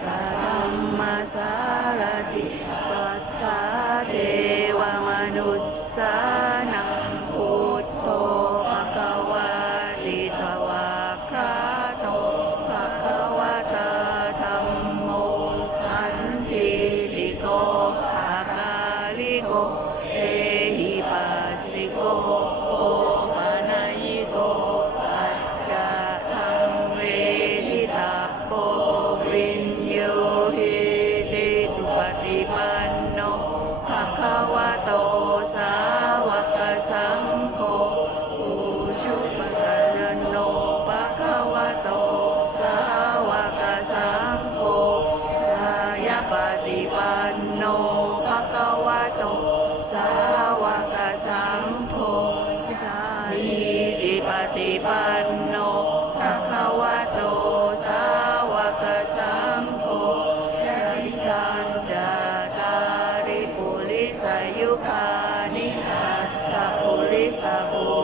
สะธัมมสารติสัทธาเทวมนุสสา สาวกสังโฆกายจิปฏิปันโนภะคะวะโตสาวกสังโฆยะริการจาตาริปุริสยุคานิหัตตปุริสบุ